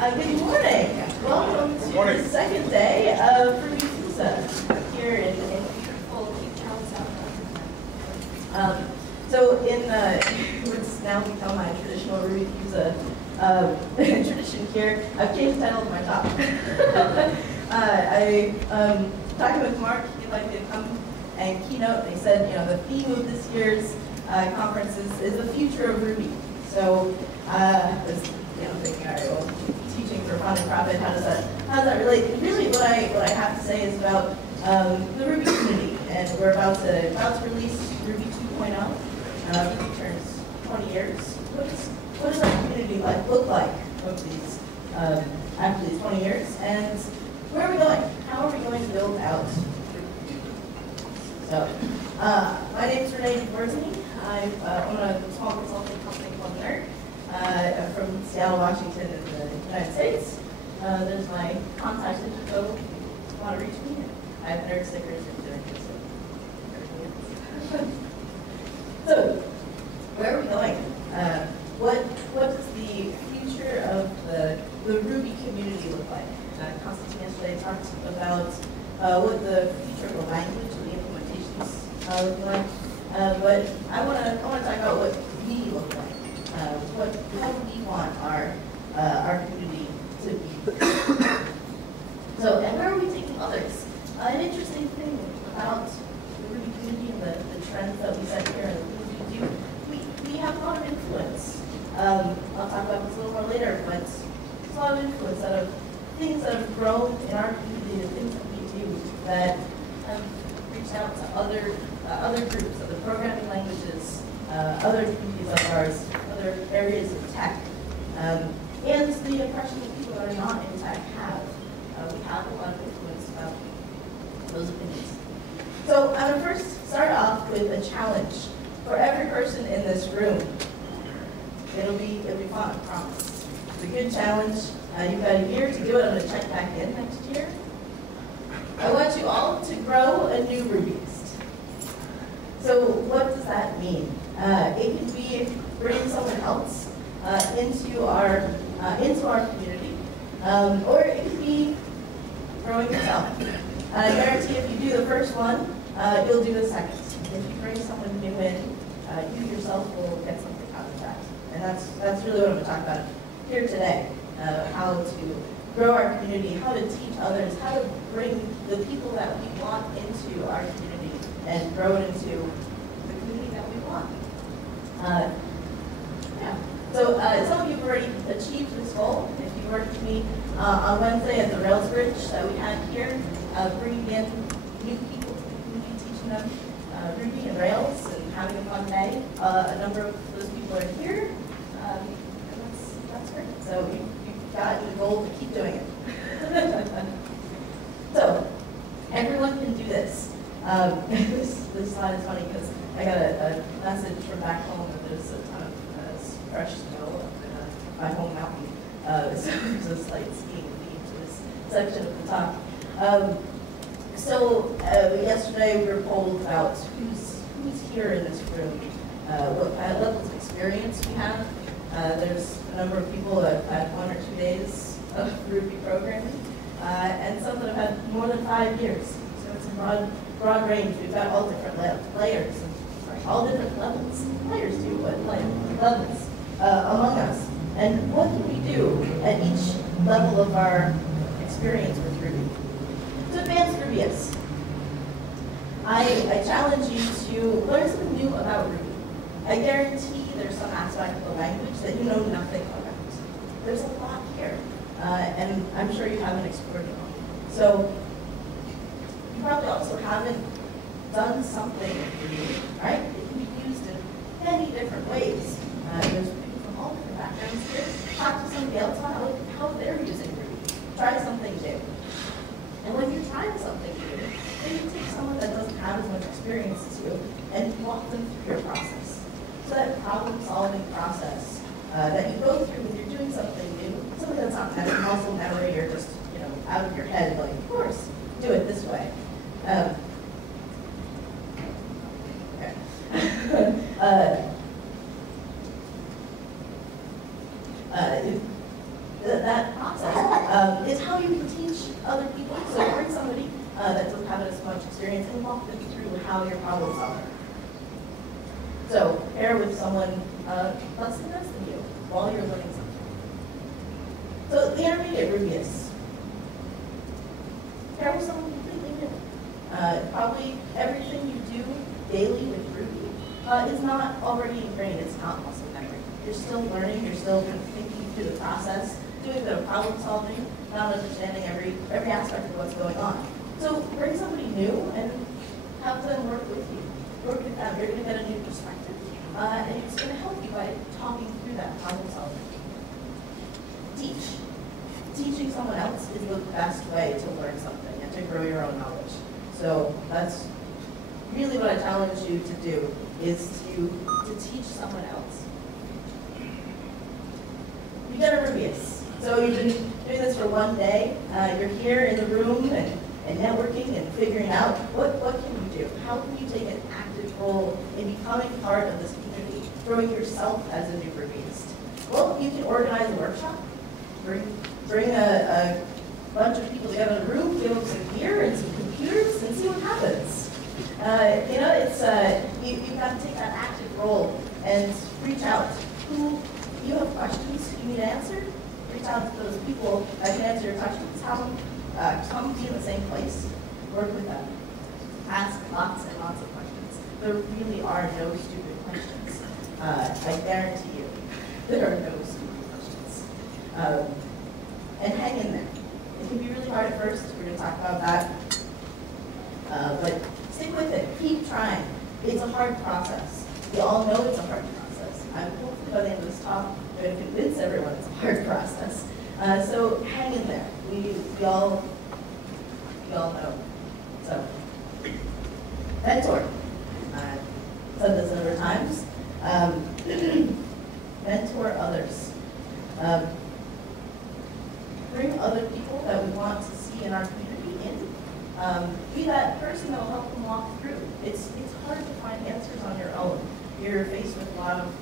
Good morning. Welcome to the second day of Rubyfuza here in beautiful Cape Town, South Africa. So in what's now become my traditional Rubyfuza tradition here, I've changed the title of my talk. Talking with Mark, he'd like to come and keynote. They said, the theme of this year's conference is the future of Ruby. So I was, thinking, all right, well, teaching for fun and profit, how does that relate? And really, what I have to say is about the Ruby community, and we're about to release Ruby 2.0. Ruby turns 20 years. What does our community look like over these after these 20 years? And where are we going? How are we going to build out Ruby? So, my name is Renee Voursney. I own a small consulting company called Nerd. I'm from Seattle, Washington, in the United States. There's my contact info if you want to reach me. I have nerd stickers if they're interested. So, where are we going? What does the future of the Ruby community look like? Constantine yesterday talked about what the future of the language and the implementations look like. But I want to talk about what we look like. How do we want our community to be? So, and where are we taking others? An interesting thing about the Ruby community and the trends that we set here and the things we do, we have a lot of influence. I'll talk about this a little more later, but there's a lot of influence out of things that have grown in our community, the things that we do that have reached out to other groups, other programming languages, other communities like ours, other areas of tech, and the impression that people that are not in tech have. We have a lot of influence about those opinions. So I'm going to first start off with a challenge for every person in this room. It'll be fun, I promise. It's a good challenge. You've got a year to do it. I'm going to check back in next year. I want you all to grow a new Rubyist. So what does that mean? It can be bringing someone else into our community, or it could be growing yourself. I guarantee if you do the first one, you'll do the second. If you bring someone new in, you yourself will get something out of that. And that's really what I'm going to talk about here today. How to grow our community, how to teach others, how to bring the people that we want into our community and grow it into the community that we want. So some of you have already achieved this goal. If you worked with me on Wednesday at the Rails Bridge that we had here, bringing in new people to the community, teaching them Ruby and Rails and having a fun day. A number of those people are here, and that's great. So you've got the goal to keep doing it. So everyone can do this. This slide is funny because I got a message from back home that there's a ton of fresh snow up in my home mountain. So there's a slight skiing theme to this section of the talk. Yesterday we were polled about who's here in this room, what kind of levels of experience we have. There's a number of people that have had 1 or 2 days of Ruby programming, and some that have had more than 5 years. So it's a broad range. We've got all different layers, all different levels. Layers too, but levels among us. And what can we do at each level of our experience with Ruby? To advance Rubyists, I challenge you to learn something new about Ruby. I guarantee there's some aspect of the language that you know nothing about. There's a lot here, and I'm sure you haven't explored it all. So you probably also haven't done something with Ruby, right? It can be used in many different ways. There's people from all different backgrounds here. Talk to somebody else about how they're using Ruby. Try something new. And when you're trying something new, then you take someone that doesn't have as much experience as you and walk them through your process. So that problem-solving process that you go through when you're doing something new, something that's not kind of muscle memory or just out of your head, like, of course, do it this way. That process other people. So bring somebody that doesn't have as much experience and walk them through how you're problem solving. So pair with someone less advanced than you while you're learning something. So the intermediate Rubyists. Pair with someone completely new. Probably everything you do daily with Ruby is not already ingrained. It's not muscle memory. You're still learning. You're still kind of thinking through the process, doing a bit of problem solving, not understanding every aspect of what's going on. So bring somebody new and have them work with you. Work with them. You're going to get a new perspective, and it's going to help you by talking through that problem solving. Teach. Teaching someone else is the best way to learn something and to grow your own knowledge. So that's really what I challenge you to do, is to teach someone else. You get a Rubyist. So you've been doing this for one day. You're here in the room and networking and figuring out what can you do? How can you take an active role in becoming part of this community, growing yourself as a new Rubyist? Well, you can organize a workshop, bring a bunch of people together in a room, give them some gear and some computers, and see what happens. You've got to take that active role and reach out. Who you have questions you need answered? Reach out to those people that can answer your questions. Come be in the same place. Work with them. Ask lots and lots of questions. There really are no stupid questions. I guarantee you, there are no stupid questions. And hang in there. It can be really hard at first. We're going to talk about that. But stick with it. Keep trying. It's a hard process. We all know it's a hard process. I'm hopefully by the end of this talk, I'm going to convince everyone it's a hard process. So hang in there. We all know. So, mentor. I've said this a number of times. Mentor others. Bring other people that we want to see in our community in. Be that person that will help them walk through. It's hard to find answers on your own. You're faced with a lot of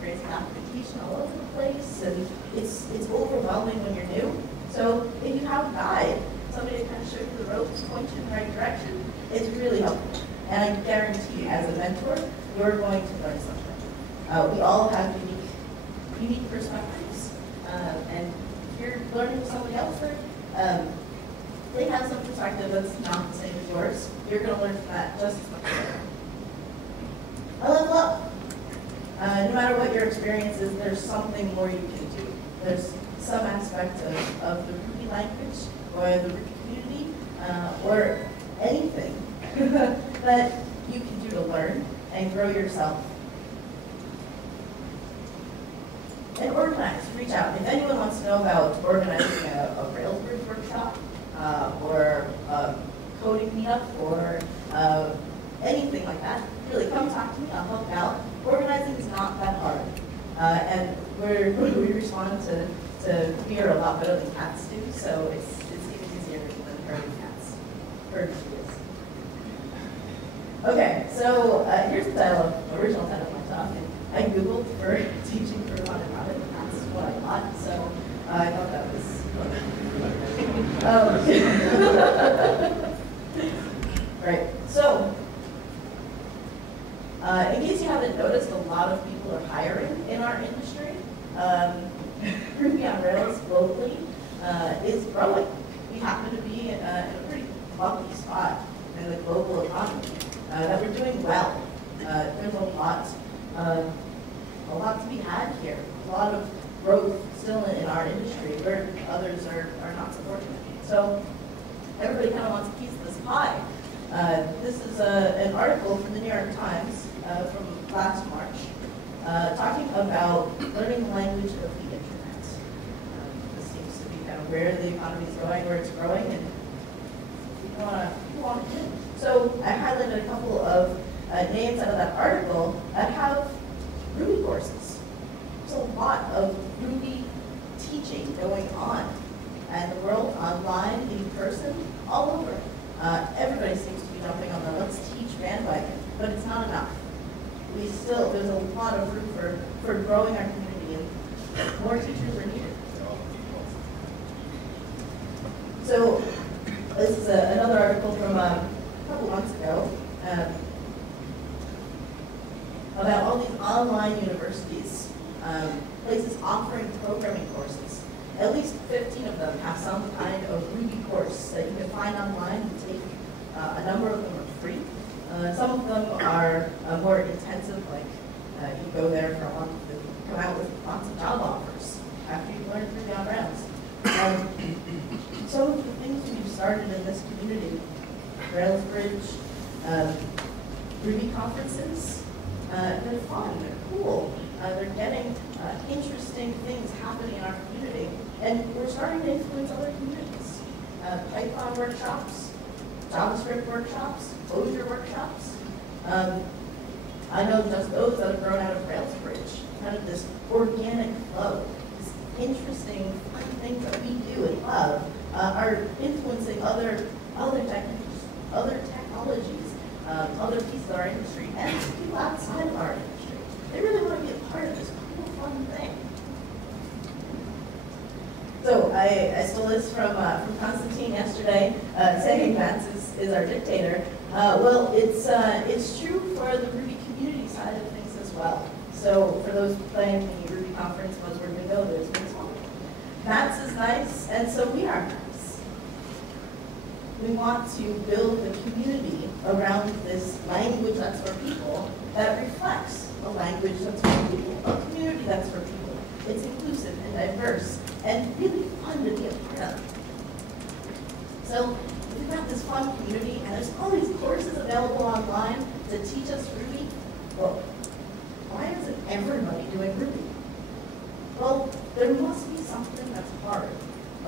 crazy documentation all over the place, and it's overwhelming when you're new. So if you have a guide, somebody to kind of show you the ropes, point you in the right direction, it's really helpful. And I guarantee you, as a mentor, you're going to learn something. We all have unique perspectives, and if you're learning with somebody else, they have some perspective that's not the same as yours. You're going to learn from that just as much. I level up. No matter what your experience is, there's something more you can do. There's some aspect of the Ruby language or the Ruby community or anything that you can do to learn and grow yourself. And organize, reach out. If anyone wants to know about organizing a Railsbridge workshop or a coding meetup or anything like that, really come talk to me, I'll help out. Organizing is not that hard. And we respond to fear a lot better than cats do, so it's even easier than herding cats. Herding is. Okay, so here's the original title of my talk. I Googled for teaching for Haunted Rabbit. That's what I thought, so I thought that was right. So, in case you haven't noticed, a lot of people are hiring in our industry. Ruby on Rails globally is growing. We happen to be in a pretty lucky spot in the global economy that we're doing well. There's a lot to be had here. A lot of growth still in our industry where others are not so fortunate. So everybody kind of wants a piece of this pie. This is an article from the New York Times from last March talking about learning the language of the internet. This seems to be kind of where the economy is going, where it's growing, and people want to do. So I highlighted a couple of names out of that article that have Ruby courses. There's a lot of Ruby teaching going on, and the world online, in person, all over. Everybody seems to be jumping on the let's teach bandwagon, but it's not enough. There's a lot of room for growing our community, and more teachers are needed. So This is another article from a couple months ago about all these online universities, places offering programming courses. At least 15 of them have some kind of Ruby course that you can find online and take. A number of them are free. Some of them are more intensive, like you go there for a month and come out with lots of job offers after you learn Ruby on Rails. Some of the things we've started in this community, Rails Bridge, Ruby conferences, they're fun, they're cool, they're getting interesting things happening in our community, and we're starting to influence other communities. Python workshops, JavaScript workshops, Clojure workshops. I know just those that have grown out of Rails Bridge, kind of this organic flow, this interesting, fun things that we do and love are influencing other technologies, other pieces of our industry, and people outside of our industry. They really want to be a part of this cool, fun thing. So I stole this from Constantine yesterday, saying Matz is our dictator. Well, it's true for the Ruby community side of things as well. So for those playing the Ruby conference, Buzzword Bingo, there's me as well. Matz is nice, and so we are nice. We want to build a community around this language that's for people that reflects a language that's for people, a community that's for people. It's inclusive and diverse and really fun to be a part of. So we've got this fun community, and there's all these courses available online to teach us Ruby. Well, why isn't everybody doing Ruby? Well, there must be something that's hard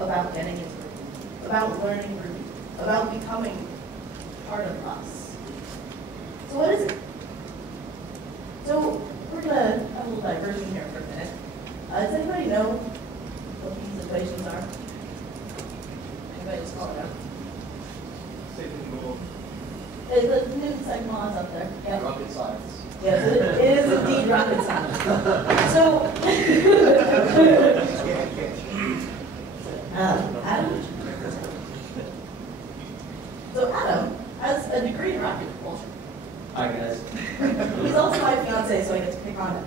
about getting into Ruby, about learning Ruby, about becoming part of us. So what is it? So we're going to have a little diversion here for a minute. Does anybody know what these equations are? Anybody just call it out? The new segment is up there. Yeah. Rocket science. Yes, it is indeed rocket science. So, Adam? So Adam has a degree in rocket propulsion. Hi guys. He's also my fiance, so I get to pick on him.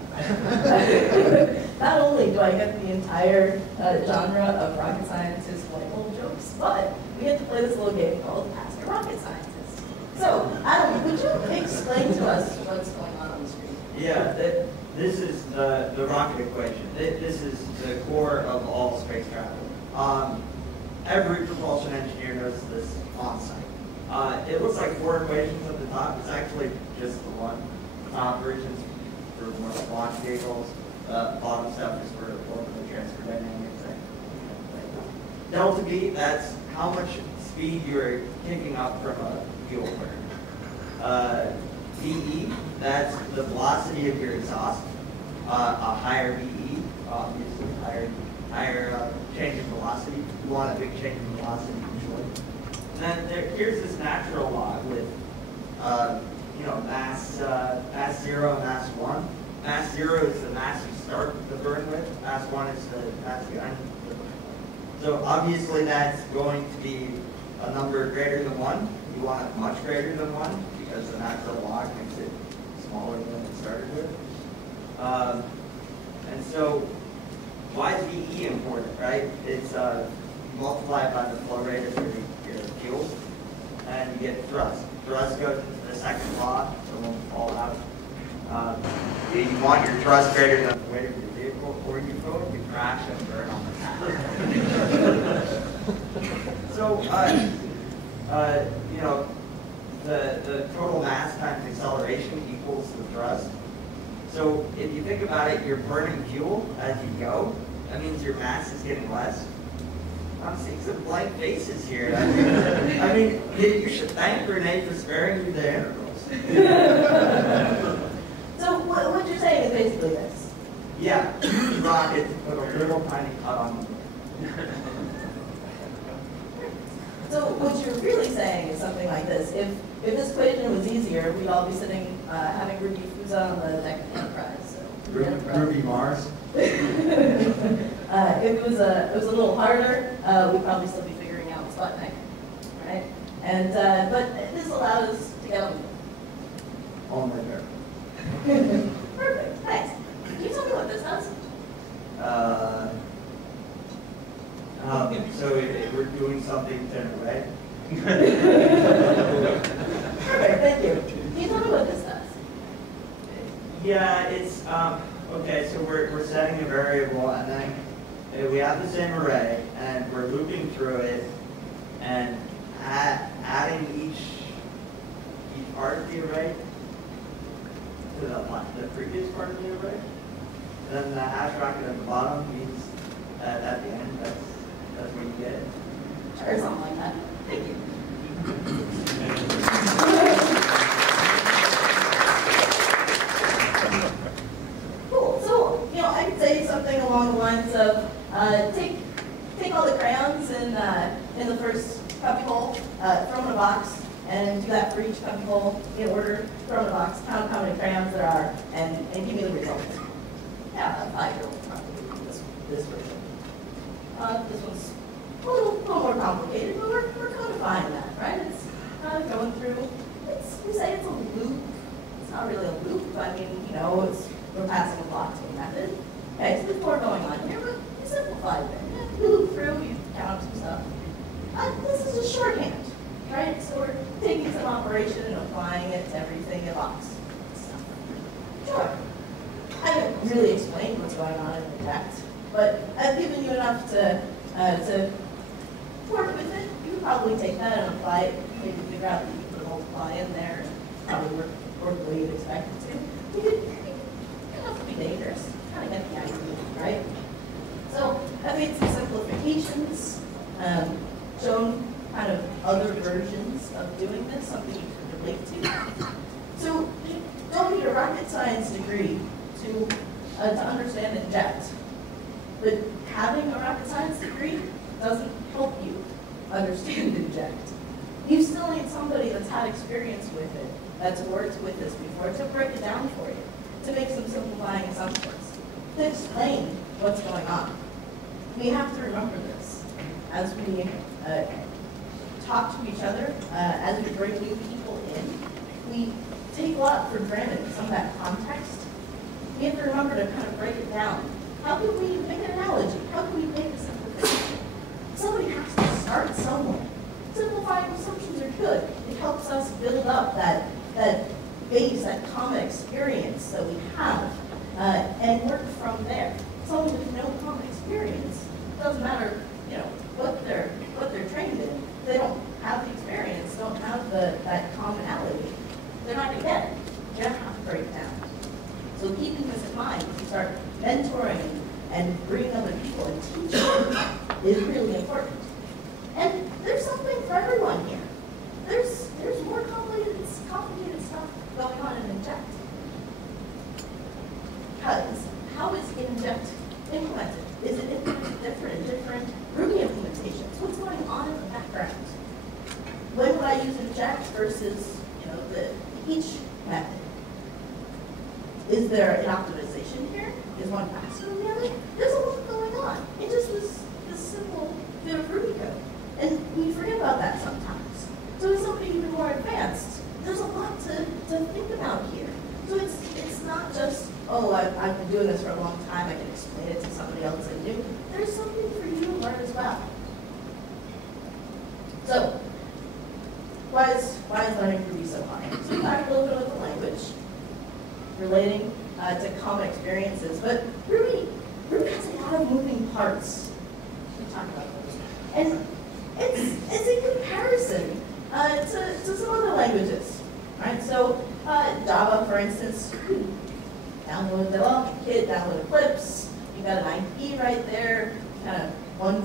Not only do I get the entire genre of rocket science's like old jokes, but we get to play this little game called Ask a Rocket Scientist. So, Adam, would you explain to us what's going on the screen? Yeah, this is the rocket equation. This is the core of all space travel. Every propulsion engineer knows this on site. It looks like 4 equations at the top. It's actually just the one. The top version's for more launch vehicles. Bottom stuff is for orbital transfer dynamics. Delta V, that's how much speed you're kicking up from a fuel burn. VE, that's the velocity of your exhaust. A higher VE, obviously higher change in velocity. You want a big change in velocity usually. And then here's this natural law with mass 0 and mass 1. Mass 0 is the mass you start the burn with. Mass 1 is the mass you end the burn with. So obviously that's going to be a number greater than 1. You want it much greater than 1 because the natural log makes it smaller than it started with. And so why is VE important, right? It's multiplied by the flow rate of your fuel, and you get thrust. Thrust goes into the second law, so it won't fall out. You want your thrust greater than the weight of your vehicle, or you go and you crash and burn on the path. So, the total mass times acceleration equals the thrust. So if you think about it, you're burning fuel as you go. That means your mass is getting less. I'm seeing some blank faces here. I mean, you should thank Renee for sparing you the integrals. So what you're saying is basically this. Yeah, huge rocket to put a little tiny cut on the moon. So what you're really saying is something like this. If this equation was easier, we'd all be sitting having Rubyfuza on the deck of the Enterprise. So Ruby Mars. If it was a little harder, we'd probably still be figuring out Sputnik. right? And but this allows us to get on. On my there. Perfect, thanks. Can you tell me what this does? So if we're doing something to an array. Perfect, thank you. Can you tell me what this does? Yeah, it's okay. So we're setting a variable, and then we have the same array, and we're looping through it, and adding each part of the array to the previous part of the array. And then the hash bracket at the bottom means at the end. That's what you get. Or something like that. Thank you. Cool. So, I could say something along the lines of take all the crayons in the first cubbyhole, throw them in a box, and do that for each cubbyhole in order. Throw them in a box, count how many crayons there are, and give me the result. Yeah, a 5-year-old probably do this version. This one's a little more complicated, but we're codifying that, right? It's going through. We say it's a loop. It's not really a loop. I mean, we're passing a block to a method. Okay, so there's more going on here, but we simplified it. Yeah, you loop through, you count up some stuff. This is just shorthand, right? So we're taking some operation and applying it to everything in a box. Sure. I haven't really explained what's going on in the text, but I've given you enough to work with it. You could probably take that and apply it, maybe figure out that you can put a multiply in there, and probably work the way you'd expect it to. You don't have to be dangerous. Kind of get the idea, right? So I've made some simplifications, shown kind of other versions of doing this, something you can relate to. So you don't need a rocket science degree to understand inject. But having a rocket science degree doesn't help you understand inject. You still need somebody that's had experience with it, that's worked with this before, to break it down for you, to make some simplifying assumptions, to explain what's going on. We have to remember this as we talk to each other, as we bring new people in. We take a lot for granted, some of that context. We have to remember to kind of break it down. How can we make an analogy? How can we make a simplification? Somebody has to start somewhere. Simplifying assumptions are good. It helps us build up that base, that common experience that we have, and work from there. Someone with no common experience, doesn't matter, what they're trained in. They don't have the experience, don't have that commonality. They're not going to get it. You're going to have to break it down. So keeping this in mind, if you start mentoring and bringing other people and teaching is really important. And there's something for everyone here. There's more complicated stuff going on in inject. Because how is inject implemented? Is it implemented different in different Ruby implementations? What's going on in the background? When would I use inject versus the each method? Is there an optimization here? Is one faster than the other? There's a lot going on in just this simple bit of Ruby code. And we forget about that sometimes. So as somebody even more advanced, there's a lot to think about here. So it's not just, oh, I've been doing this for a long time, I can explain it to somebody else I do. There's something for you to learn as well. So, why is learning Ruby so hard? So we talked a little bit about the language, relating to common experiences, but Ruby has a lot of moving parts. We talk about those. And it's in comparison to some other languages, right? So Java, for instance, download the development kit, download Eclipse, you got an IDE right there, kind of one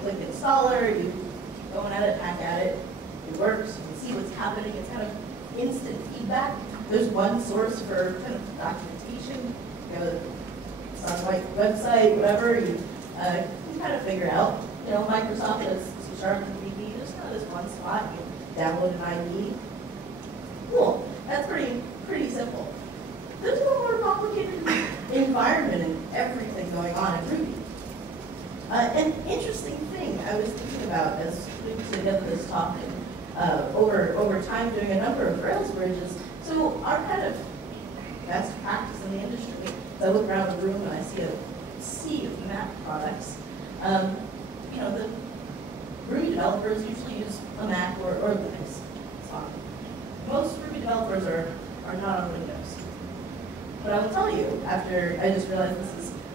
click installer, you go at it, hack at it, it works, you can see what's happening, it's kind of instant feedback. There's one source for kind of documentation, some website, whatever, you kind of figure out. Microsoft has C# and VB, there's kind of this one spot, you download an IDE. Cool, that's pretty simple. There's a little more complicated environment and everything going on in Ruby. An interesting thing I was thinking about as we put together this talk and over time doing a number of Rails bridges. So our kind of best practice in the industry, I look around the room and I see a sea of Mac products. You know, the Ruby developers usually use a Mac or Linux. Most Ruby developers are not on Windows. But I will tell you, after I just realized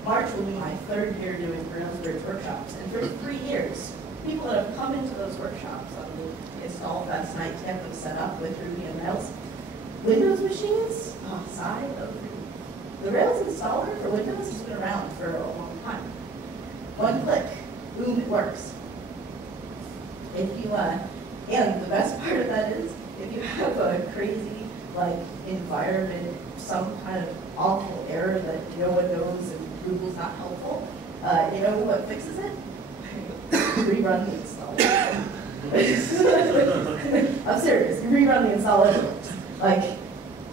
March will be my 3rd year doing Rails Bridge workshops, and for 3 years, people that have come into those workshops on the install fest night to get them set up with Ruby and Rails, Windows machines outside of Ruby. The Rails installer for Windows has been around for a long time. One click, boom, it works. If you, and the best part of that is, if you have a crazy, like, environment, some kind of awful error that no one knows and Google's not helpful, you know what fixes it? Rerun the installer. I'm serious, you rerun the installer. Like,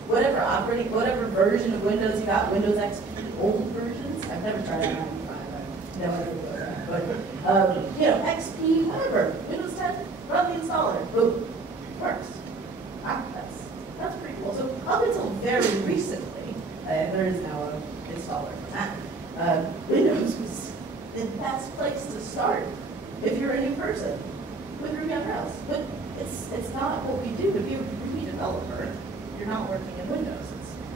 whatever version of Windows you got, Windows XP, old versions, I've never tried that 95, I've never know that. But, you know, XP, whatever, Windows 10, run the installer, boom, works. That's pretty cool. So up until very recently, there is now an installer for Mac. Windows was the best place to start if you're a new person with Ruby on Rails. But it's not what we do. If you're a Ruby developer, you're not working in Windows.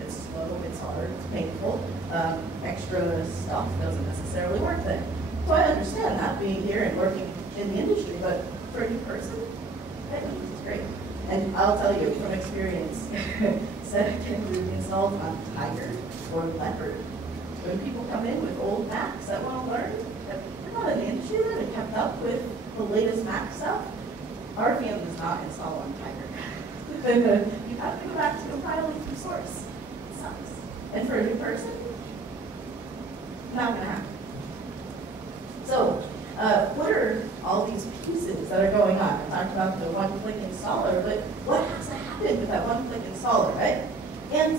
It's slow, it's hard, it's painful. Extra stuff doesn't necessarily work there. So I understand that being here and working in the industry, but for a new person, that means it's great. And I'll tell you from experience, getting Ruby installed on Tiger or Leopard, when people come in with old Macs that want to learn, that they're not in the industry that have kept up with the latest Mac stuff, RVM does not install on Tiger. You have to go back to compiling from source. It sucks. And for a new person, not going to happen. So, what are all these pieces that are going on? I talked about the one-click installer, but what has to happen with that one-click installer, right? And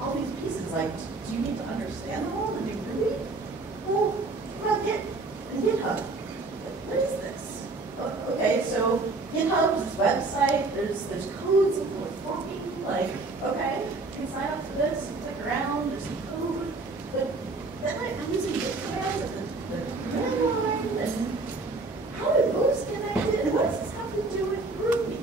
all these pieces, like, do you need to understand them all to do Ruby? Well, Git and GitHub. What is this? Okay, so GitHub is this website. There's codes of working. Like, okay, you can sign up for this, you click around, there's some code, but then I'm using Git commands at the command line, and how are those connected? And what does this have to do with Ruby?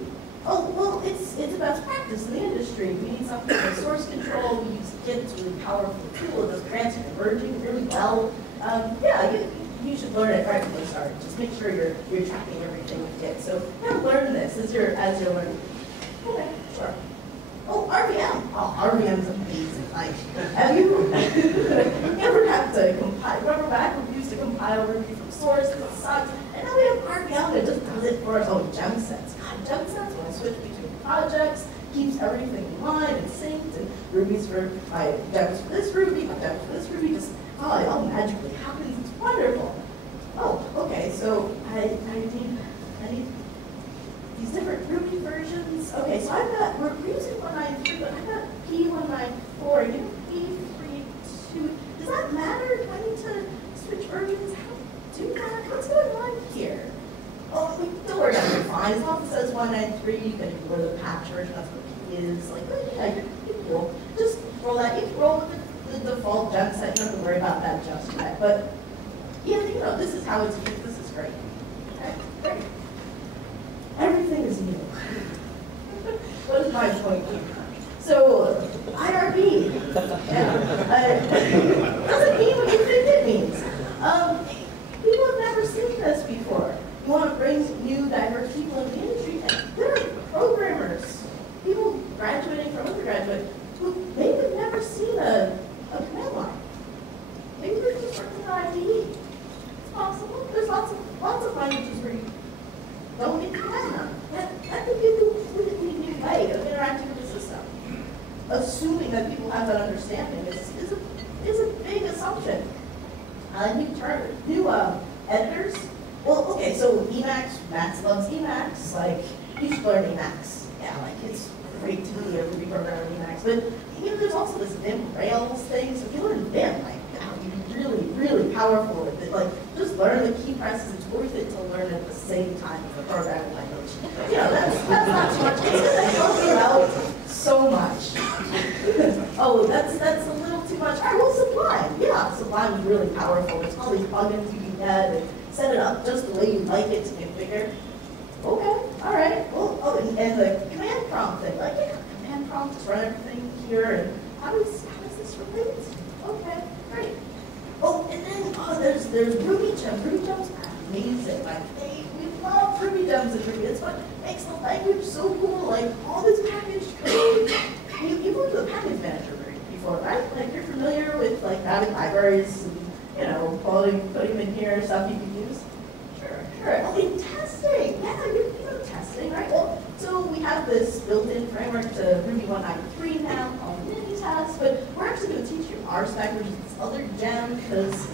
Oh, well, it's a best practice in the industry. We need something for source control. We use Git, it's a really powerful tool. It does branch and merging really well. Yeah, you should learn it right from the start. Just make sure you're tracking everything with Git. So yeah, learn this as you're learning. Okay, sure. Oh, RVM. Oh, RVM's amazing. Like, have you ever had to compile? Remember back when we used to compile Ruby from source? It sucks. And now we have RVM that just does it for us. Oh, gem sets. God, gem sets when I switch between projects, keeps everything in line and synced. And Ruby's for my gems for this Ruby, my gems for this Ruby. Just it all magically happens. It's wonderful. Oh, okay. So I need these different Ruby versions. Okay, so we're using 193, but I've got P194, you know, P32. Does that matter? Do I need to switch versions? How do that? What's going on here? Oh, don't worry about it, fine. As long as it says 193, you can ignore the patch version, that's what P is. Like, yeah, you're cool. Just roll that. You can roll with the default gem set. You don't have to worry about that just yet. But, yeah, you know, this is how it's used. This is great. Okay, great. Everything is new. What is my point here? So, IRB. Yeah. Doesn't mean what you think it means. People have never seen this before. You want to bring new, diverse people into the industry, and there are programmers, people graduating from undergraduate, who maybe have never seen a command line. Maybe they're just working with IDE. It's possible. There's lots of languages where you don't need to command them. That could be a completely new way of interacting with the system. Assuming that people have that understanding is a big assumption. New editors. Well, okay, so Emacs, Matz loves Emacs. Like, you should learn Emacs. Yeah, like, it's great to be a Ruby programmer in Emacs. But, you know, there's also this Vim Rails thing. So if you learn Vim, like, you really, really powerful with it. Like, just learn the key presses. It's worth it to learn at the same time as the programming language. You know, that's not too much. It's going to help you out so much. Oh, that's a little too much. All right, well, Sublime. Yeah, Sublime is really powerful. There's all these plugins you can get and set it up just the way you like it to configure. Okay, all right. Well, oh, and the command prompt thing. Like, yeah, command prompt, just run everything here. And how does this relate? Okay, great. Oh, and then there's Ruby gems. Ruby gems are amazing. Like, we love Ruby gems in Ruby. It's what makes the language so cool. Like, all this package code. You've looked at the package manager before, right? Like, you're familiar with like having libraries and, you know, putting them in here, stuff you can use. Sure. Oh, in testing. Yeah, you know testing, right? Well, so we have this built-in framework to Ruby 193 now called Mini-Test, but we're actually going to teach you RSpec, which is this other gem, because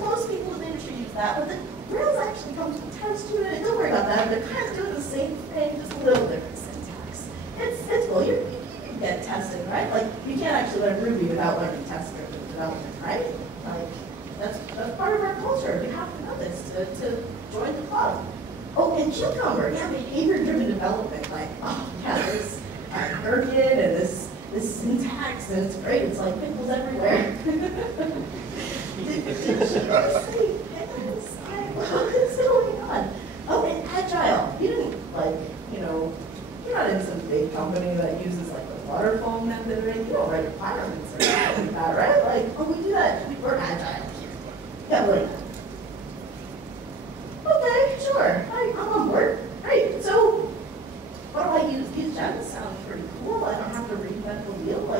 most people in the industry use that, but the Rails actually comes with test to it. Don't worry about that. They're kind of doing the same thing, just a little different syntax. It's cool. You can get testing, right? Like, you can't actually learn Ruby without learning test-driven development, right? Like, that's part of our culture. You have to know this to join the club. Oh, and Cucumber, yeah, behavior-driven development. Like, oh, yeah, there's Gherkin and this syntax, and it's great. It's like pickles everywhere. Did you say pickles? What's going on? Oh, and Agile. You didn't, like, you know, you're not in some big company that uses, like, the waterfall method or anything. You don't write requirements or something like that, right? Like, oh, we do that. We're Agile. Yeah, right. Okay, sure. I'm on board. Great. So, what do I use? These gems sound pretty cool. I don't have to reinvent the wheel.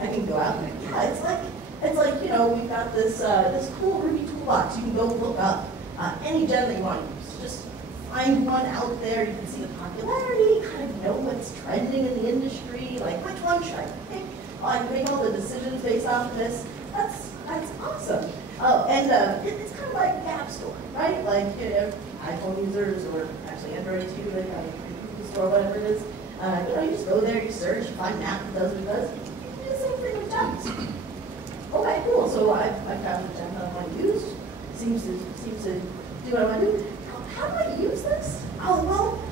I can go out and yeah, it's like you know, we've got this this cool Ruby toolbox. You can go look up any gem that you want to use. Just find one out there. You can see the popularity, kind of know what's trending in the industry. Like, which one should I pick? I can make all the decisions based off of this. That's awesome. Oh, and it's kind of like the App Store, right? Like, you know, iPhone users, or actually Android too, like Google Store, whatever it is. You know, you just go there, you search, you find an app that does what it does. You can do the same thing with gems. Okay, cool. So I found the gem that I want to use. Seems to do what I want to do. How do I use this? Oh, well,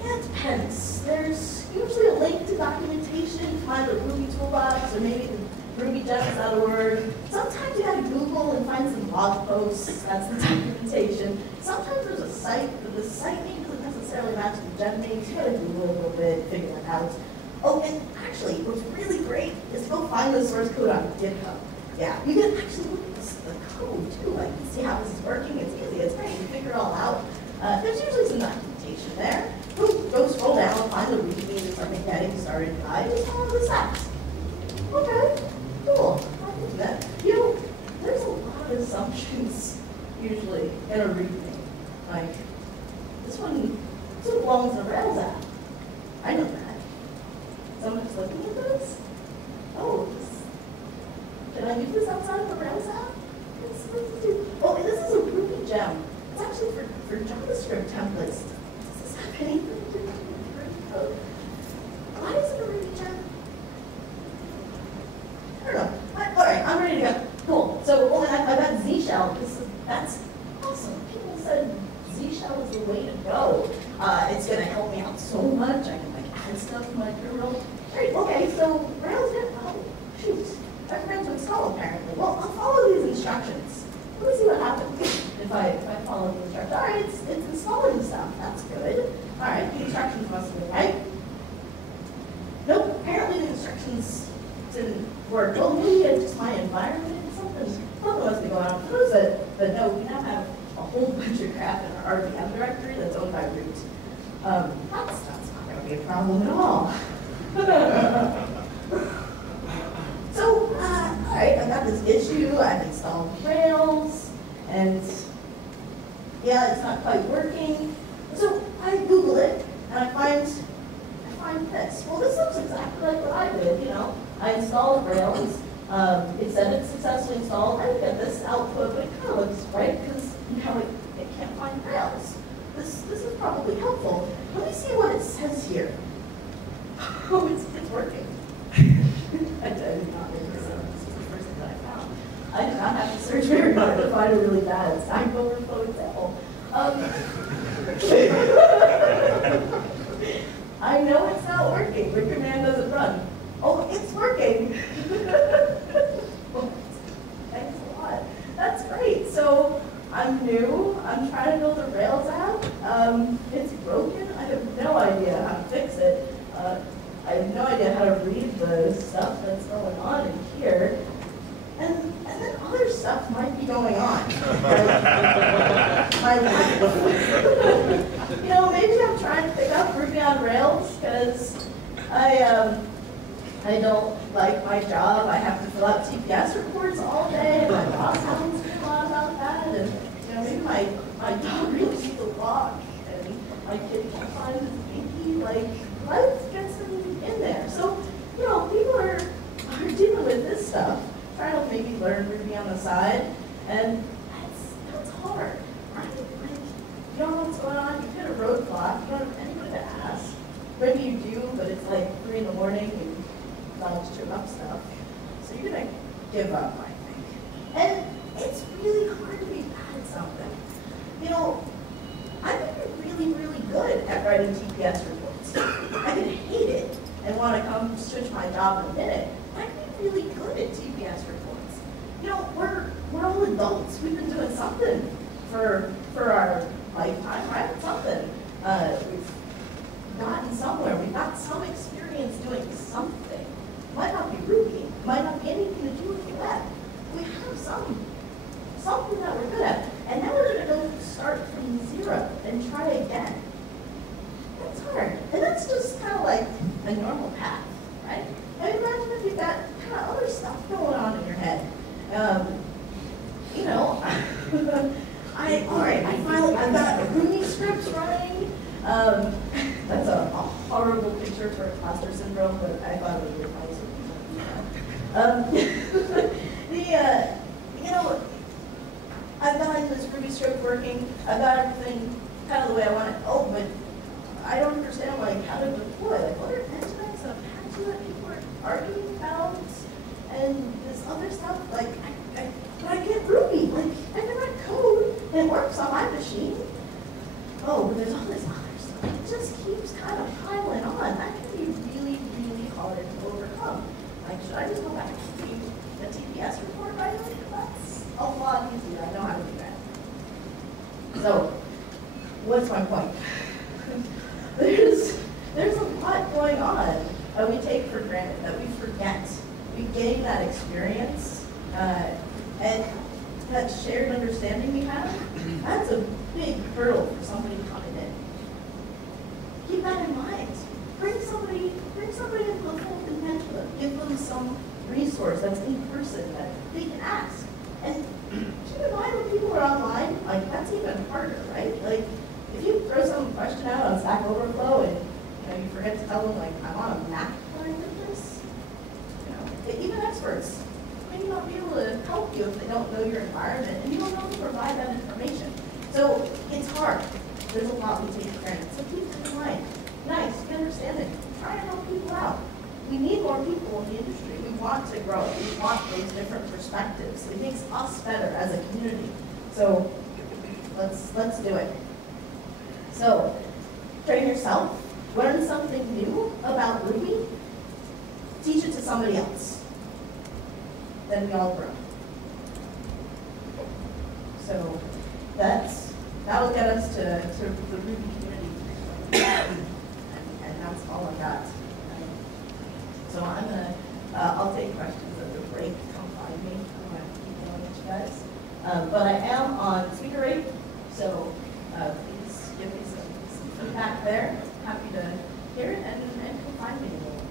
yeah, it depends. There's usually a link to documentation, find the Ruby toolbox, or maybe the RubyGems.org. Sometimes you have to Google and find some blog posts. That's the documentation. Sometimes there's a site, but the site name doesn't necessarily match the gem name, so you got to Google a little bit, figure it out. Oh, and actually, what's really great is to go find the source code on GitHub. Yeah, you can actually look at the code too. Like, you see how this is working. It's easy. It's great. You figure it all out. There's usually some documentation there. Go scroll down, find the README, start getting started guide. Just follow the steps. Okay. Cool. I can do that. You know, there's a lot of assumptions usually in a README. Like, this one belongs in a Rails app. I know that. Someone's looking at this. Oh, can I use this outside of the Rails app? Oh, and this is a Ruby gem. It's actually for JavaScript templates. Does this have anything to do with Ruby code? Why is it a Ruby gem? I don't know. All right, I'm ready to go. Cool. So I've got Z Shell. That's awesome. People said Z Shell is the way to go. It's going to help me out so much. I can add stuff to my terminal. Great. Okay. So Rails did. Oh shoot! I forgot to install apparently. Well, I'll follow these instructions. Let me see what happens if I follow the instructions. All right, it's installing stuff. That's good. All right, the instructions must be right. Nope. Apparently the instructions didn't work. Well, maybe it's just my environment. Something must be going on. For those that know, we now have a whole bunch of crap in our RPM directory that's owned by root. That's not going to be a problem at all. So, all right, I've got this issue. I've installed Rails, and yeah, it's not quite working. So I Google it, and I find this. Well, this looks exactly like what I did. You know, I installed Rails. It said it's successfully installed. I get this output, but it kind of looks right because you know it can't find Rails. This is probably helpful. Let me see what it says here. Oh, it's working. I did not make this up. This is the first thing that I found. I did not have to search find a really bad Stack Overflow example. I know it's not working. The command doesn't run. Oh, it's working. Thanks a lot. That's great. So I'm new. I'm trying to build a Rails app. It's broken. I have no idea how to fix it. I have no idea how to read the stuff that's going on in here. And then other stuff might be going on. My life. You know, maybe I'm trying to pick up Ruby on Rails because I don't like my job. I have to fill out TPS reports all day. My boss tells me a lot about that. And you know, maybe my dog really needs a walk, and my kid can't find his binky. Like, life gets in there. So, you know, people are dealing with this stuff, trying to maybe learn Ruby on the side, and that's hard, right? Like, you don't know what's going on. You've hit a roadblock. You don't have anybody to ask. Maybe you do, but it's like 3 in the morning and not to trim up stuff. So you're gonna give up, I think. And it's really hard to be bad at something. You know, I think I'm really, really good at writing TPS reports. I can hate it and want to come switch my job in a minute. I can be really good at TPS reports. You know, we're all adults. We've been doing something for our lifetime, right? Something. We've gotten somewhere. We've got some experience doing something. It might not be Ruby. It might not be anything to do with the web. We have something that we're good at. And now we're going to go start from 0 and try again. That's hard. And that's just kind of like a normal path, right? And imagine if you've got kind of other stuff going on in your head. You know, I've got Ruby scripts running. That's a horrible picture for imposter syndrome, but I thought it was really funny. You know, I've got this Ruby script working. I've got everything kind of the way I want it. Oh, but I don't understand like how to deploy. Like, what are Nginx and Apache that people are arguing about, and this other stuff? Like, but I get Ruby. Like, I can write code and it works on my machine. Oh, but there's all this other stuff. It just keeps kind of piling on. That can be really, really hard to overcome. Like, should I just go back to the TPS report right away? That's a lot easier. I know how to do that. So, what's my point? There's a lot going on that we take for granted, that we forget. We gain that experience, and that shared understanding we have, that's a big hurdle for somebody coming in. Keep that in mind. Bring somebody into the full content with them. Give them some resource that's in person that they can ask. And keep in mind when people are online, like, that's even harder, right? Like, if you throw some question out on Stack Overflow and you forget to tell them, like, I'm on a Mac line with this, even experts may not be able to help you if they don't know your environment and you don't know how to provide that information. So it's hard. There's a lot we take for granted. So keep that in mind. Nice, good understanding. Try to help people out. We need more people in the industry. We want to grow. We want those different perspectives. It makes us better as a community. So let's do it. So train yourself. Learn something new about Ruby. Teach it to somebody else. Then we all grow. So that'll get us to the Ruby community. And that's all I got. So I'll take questions at the break. Come find me. I'm going to keep going with you guys. But I am on speaker rate, so please give me some feedback there. Happy to hear it and come find me a little.